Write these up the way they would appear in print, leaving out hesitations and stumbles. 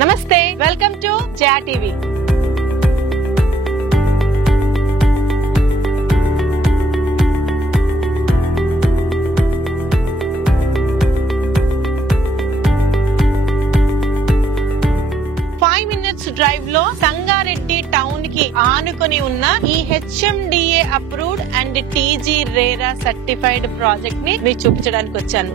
నమస్తే, welcome to Jaya TV. Drive లో Sangareddy town కి ఆనుకొని ఉన్న ఈ HMDA approved and TG RERA certified project ని మీకు చూపించడానికి వచ్చాను.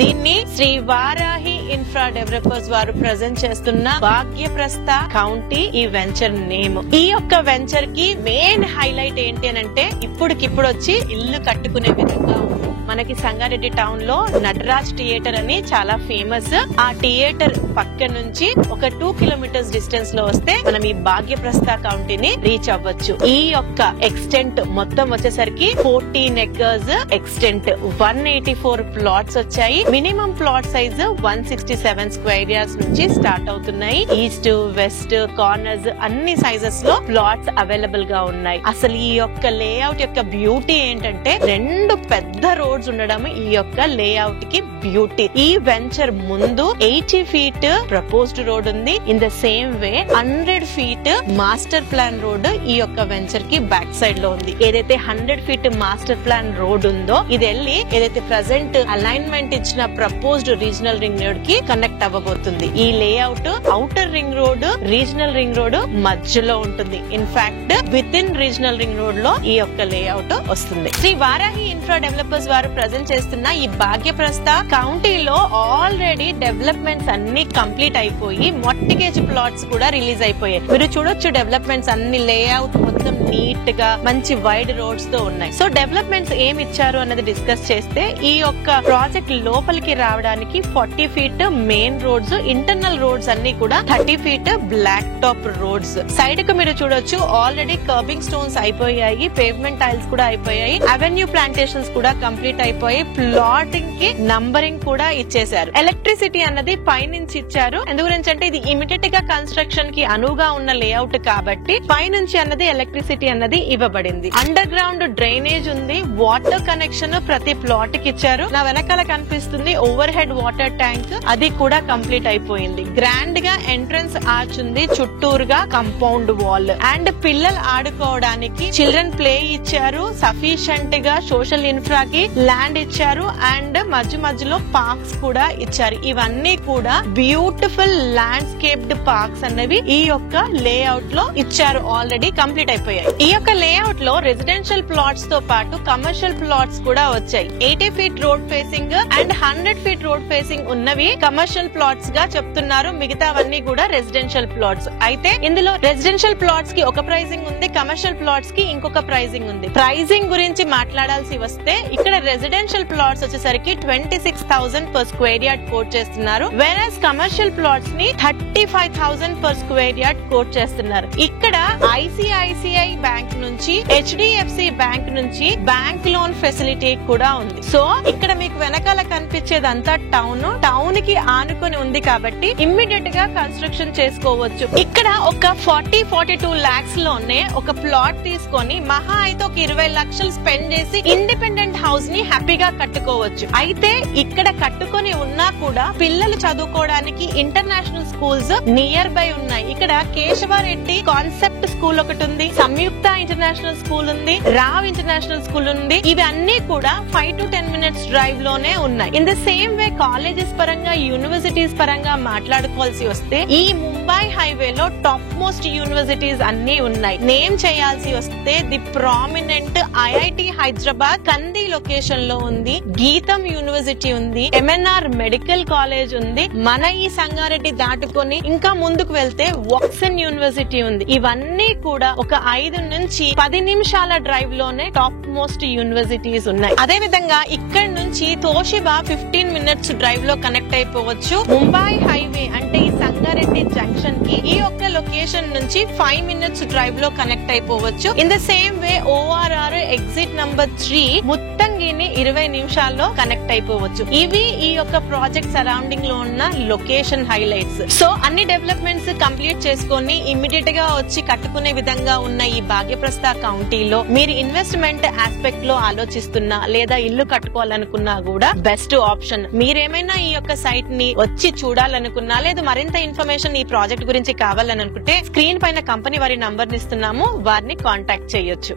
దీన్ని శ్రీ వారాహి ఇన్ఫ్రా డెవలపర్స్ వారు ప్రజెంట్ చేస్తున్న భాగ్యప్రస్థ కౌంటీ ఈ వెంచర్ నేమ్. ఈ యొక్క వెంచర్ కి మెయిన్ హైలైట్ ఏంటి అని అంటే ఇప్పటికిప్పుడు వచ్చి ఇల్లు కట్టుకునే విధంగా ఉంది. మనకి సంగారెడ్డి టౌన్ లో నటరాజ్ థియేటర్ అని చాలా ఫేమస్. ఆ థియేటర్ పక్క నుంచి ఒక 2 కిలోమీటర్స్ డిస్టెన్స్ లో వస్తే మనం ఈ భాగ్యప్రస్థ కౌంటీని రీచ్ అవ్వచ్చు. ఈ యొక్క ఎక్స్టెంట్ మొత్తం వచ్చేసరికి 14 ఎకర్స్ ఎక్స్టెంట్, 184 ప్లాట్స్ వచ్చాయి. Minimum plot size 167 square yards నుంచి స్టార్ట్ అవుతున్నాయి. ఈస్ట్, వెస్ట్, కార్నర్స్ అన్ని సైజెస్ లో ప్లాట్స్ అవైలబుల్ గా ఉన్నాయి. అసలు ఈ యొక్క లేఅవుట్ యొక్క బ్యూటీ ఏంటంటే 2 పెద్ద రోడ్స్ ఉండడం ఈ యొక్క లేఅవుట్ కి బ్యూటీ. ఈ వెంచర్ ముందు 80 ఫీట్ ప్రపోజ్డ్ రోడ్ ఉంది. In the same way 100 feet master plan road ఈ యొక్క వెంచర్ కి బ్యాక్ సైడ్ లో ఉంది. ఏదైతే 100 ఫీట్ మాస్టర్ ప్లాన్ రోడ్ ఉందో ఇది వెళ్ళి ఏదైతే ప్రెసెంట్ అలైన్మెంట్ ఇచ్చిన ప్రపోజ్డ్ రీజనల్ రింగ్ రోడ్ కి కనెక్ట్ అవ్వబోతుంది. ఈ layout outer ring road, regional ring road మధ్యలో ఉంటుంది. In fact with in regional ring road లో ఈ యొక్క లేఅవుట్ వస్తుంది. శ్రీ వారాహి ఇన్ఫ్రా డెవలపర్స్ వారు ప్రజెంట్ చేస్తున్న ఈ భాగ్యప్రస్థ కౌంటీలో ఆల్రెడీ డెవలప్మెంట్స్ అన్ని కంప్లీట్ అయిపోయి మొట్టిగేజ్ ప్లాట్స్ కూడా రిలీజ్ అయిపోయాయి. మీరు చూడొచ్చు డెవలప్మెంట్స్ అన్ని లేఅవుట్ మొత్తం నీట్ గా మంచి వైడ్ రోడ్స్ తో ఉన్నాయి. సో డెవలప్మెంట్స్ ఏమి ఇచ్చారు అన్నది డిస్కస్ చేస్తే ఈ యొక్క ప్రాజెక్ట్ లోపలికి రావడానికి 40 feet main roads, internal roads అన్ని కూడా 30 feet black top roads. Side కు మీరు చూడొచ్చు ఆల్రెడీ కర్బింగ్ స్టోన్స్ అయిపోయాయి, పేవ్మెంట్ టైల్స్ కూడా అయిపోయాయి, అవెన్యూ ప్లాంటేషన్స్ కూడా కంప్లీట్ అయిపోయి ప్లాటింగ్ కి నంబరింగ్ కూడా ఇచ్చేశారు. ఎలక్ట్రిసిటీ అన్నది పైనుంచి ఇచ్చారు. ఎందు గురించి అంటే ఇది ఇమిడియట్ గా కన్స్ట్రక్షన్ కి అనువుగా ఉన్న లేఅవుట్ కాబట్టి పైనుంచి అన్నది ఎలక్ట్రిసిటీ అన్నది ఇవ్వబడింది. అండర్ గ్రౌండ్ డ్రైనేజ్ ఉంది, వాటర్ కనెక్షన్ ప్రతి ప్లాట్ కి ఇచ్చారు. నా వెనకాల కనిపిస్తుంది ఓవర్ హెడ్ వాటర్ ట్యాంక్, అది కూడా కంప్లీట్ అయిపోయింది. గ్రాండ్ గా ఎంట్రన్స్ ఆర్చ్ ఉంది, చుట్టూరుగా కంపౌండ్ వాల్ అండ్ పిల్లలు ఆడుకోవడానికి చిల్డ్రన్ ప్లే ఇచ్చారు. సఫిషియంట్ గా సోషల్ ఇన్ఫ్రాకి ల్యాండ్ ఇచ్చారు అండ్ మధ్య మధ్యలో పార్క్స్ కూడా ఇచ్చారు. ఇవన్నీ కూడా బ్యూటిఫుల్ ల్యాండ్స్కేప్డ్ పార్క్స్ అనేవి ఈ యొక్క లేఅవుట్ లో ఇచ్చారు. ఆల్రెడీ కంప్లీట్ అయిపోయాయి. ఈ యొక్క లేఅవుట్ లో రెసిడెన్షియల్ ప్లాట్స్ తో పాటు కమర్షియల్ ప్లాట్స్ కూడా వచ్చాయి. 80 feet road facing and 100 feet road facing ఉన్నవి కమర్షియల్ ప్లాట్స్ గా చెప్తున్నారు. మిగతావన్నీ కూడా రెసిడెన్షియల్ ప్లాట్స్. అయితే ఇందులో రెసిడెన్షియల్ ప్లాట్స్ కి ఒక ప్రైసింగ్ ఉంది, కమర్షియల్ ప్లాట్స్ కి ఇంకొక ప్రైసింగ్ ఉంది. ప్రైసింగ్ గురించి మాట్లాడాల్సి వస్తే ఇక్కడ రెసిడెన్షియల్ ప్లాట్స్ వచ్చేసరికి 26,000 per స్క్వేర్ యార్డ్ కోట్ చేస్తున్నారు. వేరస్ కమర్షియల్ ప్లాట్స్ ని 35,000 per స్క్వేర్ యార్డ్ కోట్ చేస్తున్నారు. ఇక్కడ ICICI బ్యాంక్ నుంచి, HDFC బ్యాంక్ నుంచి బ్యాంక్ లోన్ ఫెసిలిటీ కూడా ఉంది. సో ఇక్కడ మీకు వెనకాల కనిపించేదంతా టౌన్ కి ఆనుకొని ఉంది కాబట్టి ఇమ్మీడియట్ గా కన్స్ట్రక్షన్ చేసుకోవచ్చు. ఇక్కడ ఒక 40-42 lakhs లోనే ఒక ప్లాట్ తీసుకొని మహా అయితే ఒక 20 లక్షలు స్పెండ్ చేసి ఇండిపెండెంట్ హౌస్ ని హ్యాపీగా కట్టుకోవచ్చు. అయితే ఇక్కడ కట్టుకొని ఉన్నా కూడా పిల్లలు చదువుకోవడానికి ఇంటర్నేషనల్ స్కూల్స్ నియర్ బై ఉన్నాయి. ఇక్కడ కేశవారెడ్డి కాన్సెప్ట్ స్కూల్ ఒకటి ఉంది, సంయుక్త ఇంటర్నేషనల్ స్కూల్ ఉంది, రావ్ ఇంటర్నేషనల్ స్కూల్ ఉంది. ఇవి అన్ని కూడా 5 to 10 minutes డ్రైవ్ లోనే ఉన్నాయి. In the same way colleges పరంగా, యూనివర్సిటీస్ పరంగా మాట్లాడుకోవాల్సి వస్తే ఈ ముంబై హైవేలో టాప్ మోస్ట్ యూనివర్సిటీస్ అన్ని ఉన్నాయి. నేమ్ చేయాల్సి వస్తే ది ప్రామినెంట్ IIT హైదరాబాద్ కంది లొకేషన్ లో ఉంది, గీతం యూనివర్సిటీ ఉంది, MNR మెడికల్ కాలేజ్ ఉంది. మన ఈ సంగారెడ్డి దాటుకొని ఇంకా ముందుకు వెళ్తే వాక్సన్ యూనివర్సిటీ ఉంది. ఇవన్నీ కూడా ఒక 5 నుంచి 10 నిమిషాల డ్రైవ్ లోనే టాప్ మోస్ట్ యూనివర్సిటీస్ ఉన్నాయి. అదే విధంగా ఇక్కడ నుంచి తోషిబా 15 మినిట్స్ డ్రైవ్ లో కనెక్ట్ అయిపోవచ్చు. ముంబై హైవే అంటే ఈ సంగారెడ్డి జంక్షన్ కి ఈ యొక్క లొకేషన్ నుంచి 5 మినిట్స్ డ్రైవ్ లో కనెక్ట్ అయిపోవచ్చు. In the same way ORR exit number 3 ముత్తంగిని 20 నిమిషాల్లో కనెక్ట్ అయిపోవచ్చు. ఇవి ఈ యొక్క ప్రాజెక్ట్ సరౌండింగ్ లో ఉన్న లొకేషన్ హైలైట్స్. సో అన్ని డెవలప్మెంట్స్ కంప్లీట్ చేసుకొని ఇమ్మీడియట్ గా వచ్చి కట్టుకునే విధంగా ఉన్న ఈ భాగ్యప్రస్థ కౌంటీలో మీరు ఇన్వెస్ట్మెంట్ ఆస్పెక్ట్ లో ఆలోచిస్తున్నా లేదా ఇల్లు కట్టుకోవాలనుకున్నా కూడా బెస్ట్ ఆప్షన్. మీరేమైనా ఈ యొక్క సైట్ ని వచ్చి చూడాలనుకున్నా లేదా మరింత ఇన్ఫర్మేషన్ ఈ ప్రాజెక్ట్ గురించి కావాలని అనుకుంటే స్క్రీన్ పైన కంపెనీ వారి నంబర్ ఇస్తున్నాము, వారిని కాంటాక్ట్ చేయొచ్చు.